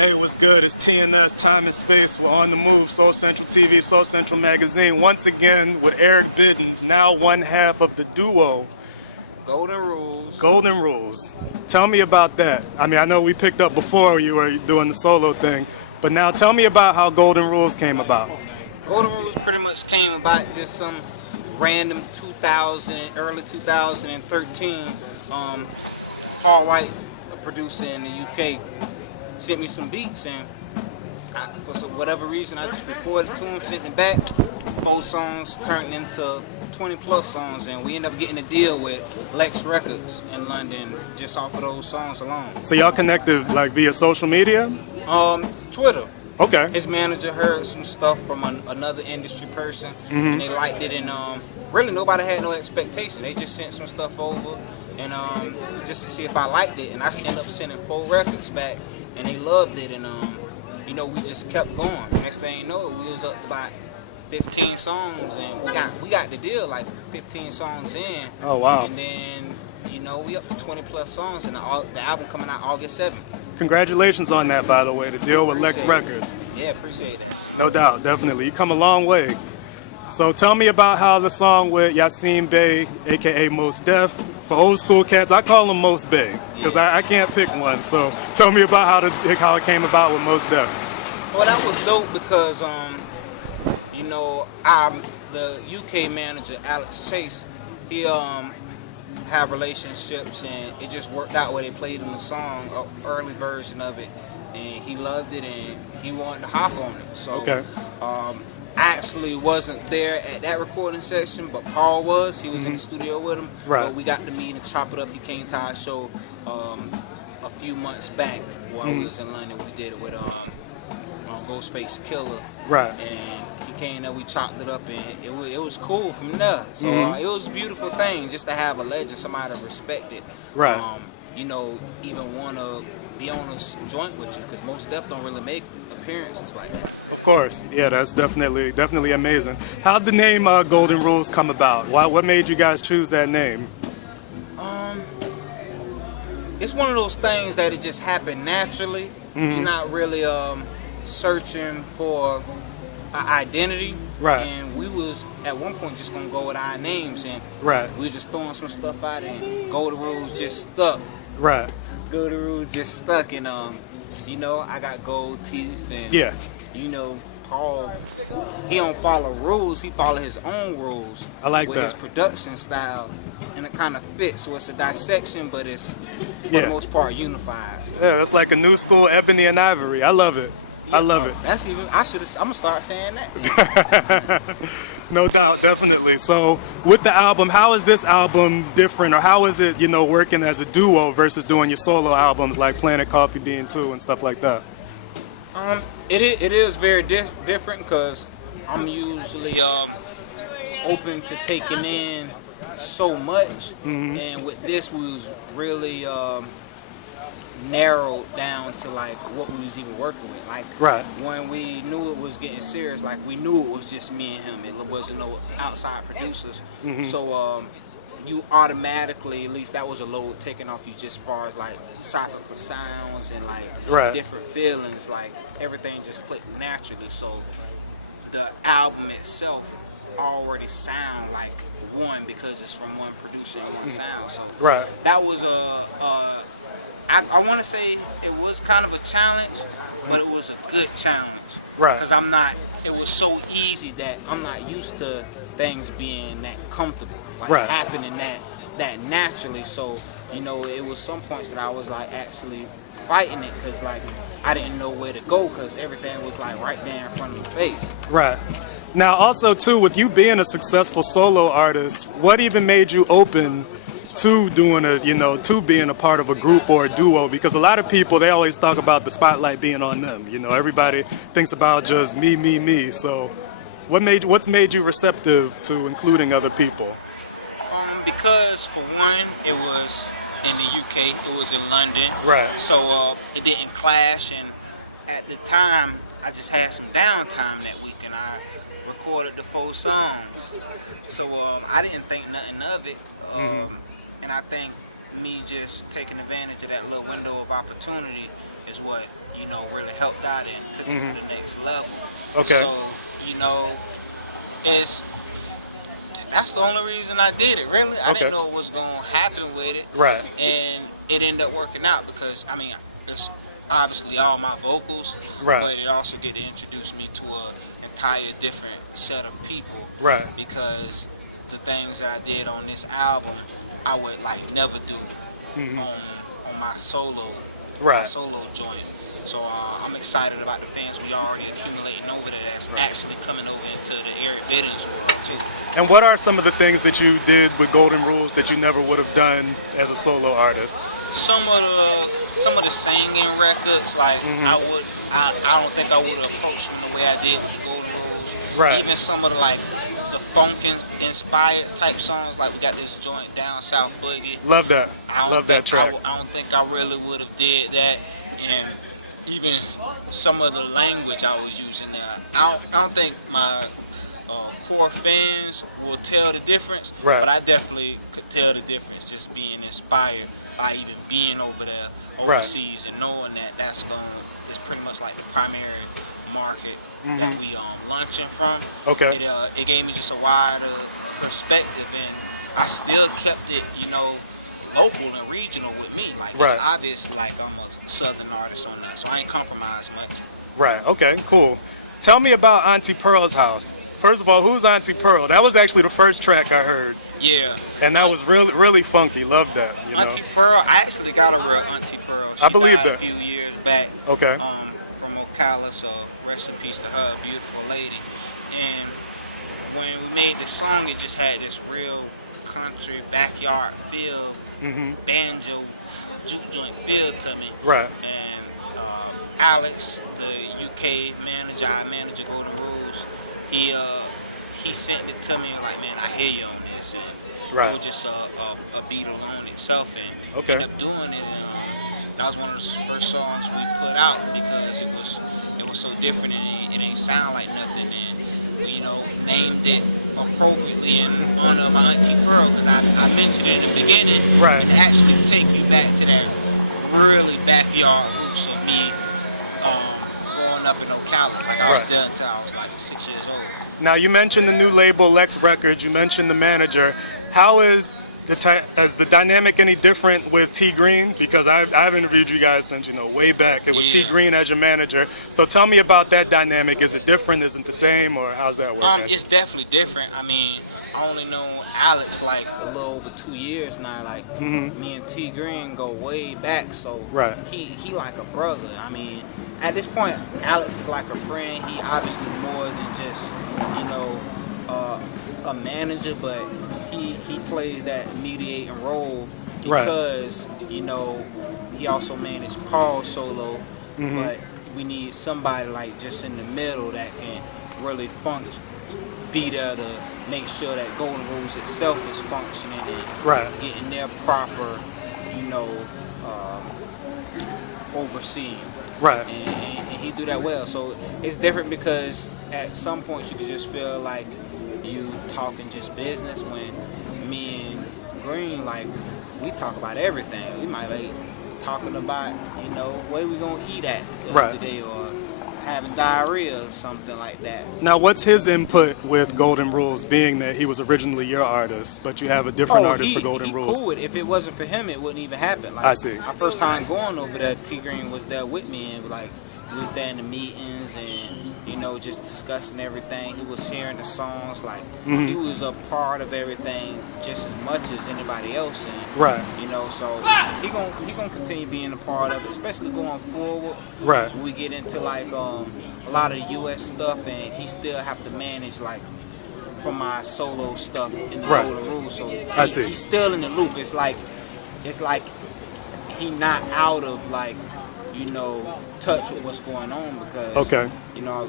Hey, what's good? It's TNS, Time and Space. We're on the move. Soul Central TV, Soul Central Magazine. Once again with Eric Biddines, now one half of the duo. Golden Rules. Golden Rules. Tell me about that. I mean, I know we picked up before you were doing the solo thing, but now tell me about how Golden Rules came about. Golden Rules pretty much came about just some random early 2013. Paul White, a producer in the UK, sent me some beats, and for whatever reason I just recorded to him, sent it back. 4 songs turned into 20 plus songs, and we ended up getting a deal with Lex Records in London just off of those songs alone. So y'all connected like via social media? Twitter. Okay. His manager heard some stuff from another industry person, and they liked it, and really nobody had no expectation. They just sent some stuff over, and just to see if I liked it, and I ended up sending 4 records back, and they loved it, and you know, we just kept going. Next thing you know, we was up to about 15 songs, and we got the deal like 15 songs in. Oh wow! And then, you know, we up to 20 plus songs, and the album coming out August 7th. Congratulations on that, by the way, the deal with Lex Records. Yeah, appreciate it. No doubt, definitely. You come a long way. So tell me about how the song with Yasin Bey, aka Mos Def, for old school cats, I call him Mos Bey, because I can't pick one. So tell me about how it came about with Mos Def. Well, that was dope because, you know, the UK manager, Alex Chase, he have relationships, and it just worked out where they played him the song, an early version of it, and he loved it, and he wanted to hop on it. So, okay. I actually wasn't there at that recording session, but Paul was. He was in the studio with him. Right. But we got to meet and chop it up. He came to our show a few months back while we was in London. We did it with Ghostface Killer. Right. And he came there, we chopped it up, and it was cool from there. So it was a beautiful thing just to have a legend, somebody to respect it. Right. You know, even want to be on a joint with you, because most Def don't really make appearances like that. Of course, yeah, that's definitely amazing. How'd the name Golden Rules come about? What made you guys choose that name? It's one of those things that it just happened naturally. You're not really searching for an identity. Right. And we was at one point just gonna go with our names, and right. we was just throwing some stuff out, and Golden Rules just stuck. Right. Golden Rules just stuck, and you know, I got gold teeth, and yeah. You know, Paul, he don't follow rules, he follow his own rules. I like with that. His production style, and it kind of fits. So it's a dissection, but it's for yeah. the most part unified. So. Yeah, that's like a new school Ebony and Ivory. I love it. Yeah, I love it. That's even. I'm gonna start saying that. No doubt, definitely. So with the album, how is this album different, or how is it, you know, working as a duo versus doing your solo albums like Planet Coffee Bean 2 and stuff like that? It is very different because I'm usually open to taking in so much, and with this we was really narrowed down to like what we was even working with. Like right. when we knew it was getting serious, like we knew it was just me and him. It wasn't no outside producers. So you automatically, at least that was a load taken off you, just as far as like shopping for sounds and like right. different feelings. Like everything just clicked naturally. So the album itself already sound like one because it's from one producer and one sound. So right. that was I want to say it was kind of a challenge, but it was a good challenge. Right. Because it was so easy that I'm not used to things being that comfortable, like right. happening that naturally. So, you know, it was some points that I was like actually fighting it because like I didn't know where to go because everything was like right there in front of my face. Right. Now also too, with you being a successful solo artist, what even made you open to doing to being a part of a group or a duo? Because a lot of people, they always talk about the spotlight being on them. You know, everybody thinks about just me. So what's made you receptive to including other people? Because for one, it was in the UK, it was in London. Right. So it didn't clash, and at the time, I just had some downtime that week, and I recorded the 4 songs. So I didn't think nothing of it. And I think me just taking advantage of that little window of opportunity is what, really helped out and took it to the next level. Okay. So, it's that's the only reason I did it, really. I didn't know what was going to happen with it. Right. And it ended up working out because, it's obviously all my vocals, Right. but it also get to introduce me to an entire different set of people. Right. Because the things that I did on this album, I would never do on my solo, Right. my solo joint. So I'm excited about the fans we already accumulating over there that's actually coming over into the area Biddines world too. And what are some of the things that you did with Golden Rules that you never would have done as a solo artist? Some of the singing records, I don't think I would have approached them the way I did with the Golden Rules. Right. Even some of the funk inspired type songs, like we got this joint Down South Boogie. Love that. Love that track. I don't think I really would have did that, and even some of the language I was using there, I don't think my core fans will tell the difference, Right. but I definitely could tell the difference just being inspired by even being over there overseas and knowing that it's pretty much like the primary market that we launching from. Okay. It gave me just a wider perspective, and I still kept it, local and regional with me. Right. It's obvious I'm a southern artist on that, so I ain't compromised much. Right. Okay. Cool. Tell me about Auntie Pearl's house. First of all, who's Auntie Pearl? That was actually the first track I heard. Yeah. And that was really, really funky. Loved that. Auntie Pearl, I actually got a real Auntie Pearl. She I believe died that. a few years back. Okay. From Ocala, so rest in peace to her, beautiful lady. And when we made the song, it just had this real country backyard feel, banjo juke joint feel to me. Right. And Alex, the UK manager, I manage Golden Rules, he sent it to me and man, I hear you on this. And Right. it was just a beat alone itself, and Okay. we ended up doing it. And that was one of the first songs we put out because it was so different and it ain't sound like nothing. And we, named it appropriately in honor of my Auntie Pearl because I mentioned it in the beginning. Right. And actually take you back to that really backyard roots of me growing up in Ocala. I was there until I was 6 years old. Now you mentioned the new label Lex Records. You mentioned the manager. How is is the dynamic any different with T Green? Because I've interviewed you guys since way back. It was T Green as your manager. So tell me about that dynamic. Is it different? Is it the same? Or how's that working? It's definitely different. I only know Alex a little over 2 years now. Me and T Green go way back. So Right. he like a brother. At this point, Alex is like a friend. He obviously more than just a manager, but he plays that mediating role because he also managed Paul's solo, but we need somebody just in the middle that can really be there to make sure that Golden Rules itself is functioning and getting their proper overseeing. Right. And he do that well. So it's different because at some points you can just feel like you talking just business when me and Green, we talk about everything. We might talking about, where we gonna eat at the other day or having diarrhea or something like that. Now what's his input with Golden Rules, being that he was originally your artist, but you have a different artist for Golden Rules? Cool with it. If it wasn't for him, it wouldn't even happen. I see. Our first time going over there, T Green was there with me and we was there in the meetings and just discussing everything. He was hearing the songs, he was a part of everything just as much as anybody else. And, so he gonna continue being a part of it, especially going forward. Right. When we get into a lot of the U.S. stuff, and he still have to manage from my solo stuff in the Golden Rules. So he's still in the loop. It's like he not out of touch with what's going on because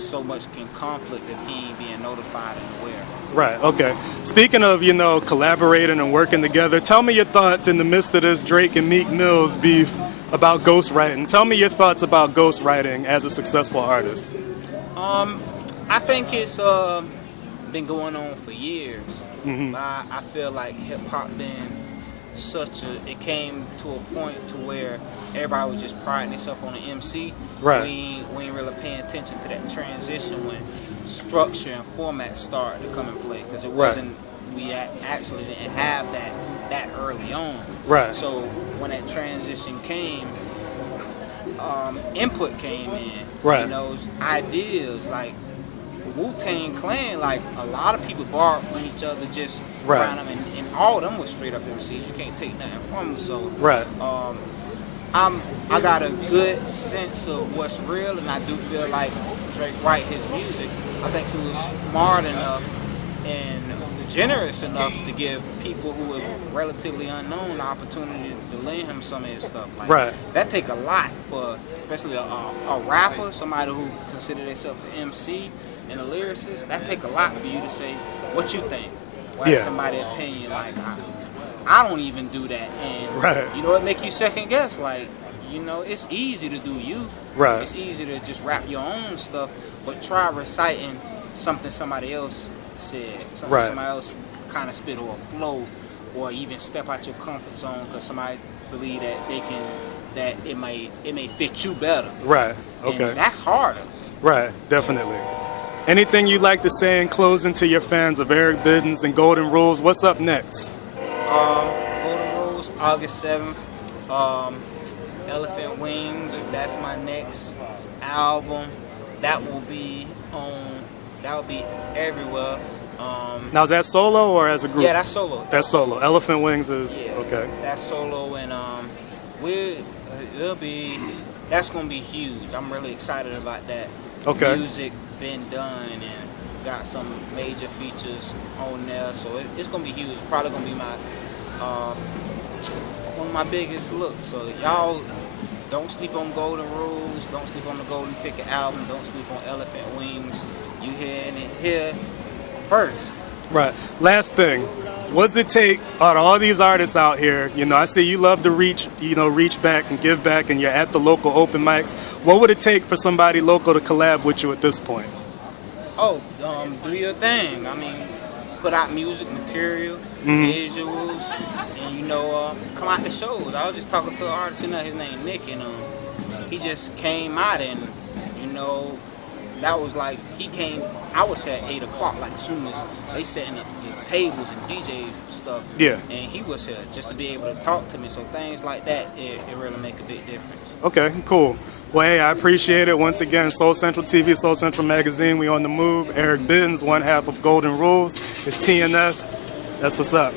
so much can conflict if he ain't being notified and aware. Right, okay. Speaking of, collaborating and working together, tell me your thoughts in the midst of this Drake and Meek Mill's beef about ghostwriting. Tell me your thoughts about ghostwriting as a successful artist. I think it's been going on for years. But I feel like hip hop been it came to a point to where everybody was just priding themselves on the MC. Right. We ain't really paying attention to that transition when structure and format started to come in play, because it wasn't. We actually didn't have that early on. Right. So when that transition came, input came in. Right. You know, ideas like Wu-Tang Clan, like a lot of people borrowed from each other just around them, and all of them was straight up MCs. You can't take nothing from them. So I got a good sense of what's real, and I do feel like Drake write his music. I think he was smart enough and generous enough to give people who are relatively unknown the opportunity to lend him some of his stuff. Like, that take a lot for, especially a rapper, somebody who consider themselves an MC and a lyricist. That take a lot for you to say what you think. Why somebody's opinion, like I don't even do that, and you know, it make you second guess. Like, you know, it's easy to do you. It's easy to just rap your own stuff, but try reciting something somebody else said, something somebody else kind of spit, or flow, or even step out your comfort zone because somebody believe that they can, that it may fit you better. And that's harder. Definitely. Anything you'd like to say in closing to your fans of Eric Biddines and Golden Rules? What's up next? Golden Rules, August 7th. Elephant Wings, that's my next album. That will be everywhere. Now, is that solo or as a group? Yeah, that's solo. That's solo. Elephant Wings is okay. That's solo, and that's gonna be huge. I'm really excited about that. Music been done, and got some major features on there, so it's gonna be huge. It's probably gonna be my one of my biggest looks. So y'all, don't sleep on Golden Rules. Don't sleep on the Golden Ticket album. Don't sleep on Elephant Wings. You hearing it here first. Last thing, what does it take out of all these artists out here? You know, I see you love to reach back and give back, and you're at the local open mics. What would it take for somebody local to collab with you at this point? Do your thing. I mean, put out music material, visuals, and, you know, come out to shows. I was just talking to an artist in there, his name Nick, and he just came out, and, you know, that was like, he came, I would say at 8 o'clock, like as soon as they setting up the tables and DJ stuff. And he was here just to be able to talk to me. So things like that, it really make a big difference. Okay, cool. Well, hey, I appreciate it. Once again, Soul Central TV, Soul Central Magazine, we on the move. Eric Biddines, one half of Golden Rules. It's TNS. That's what's up.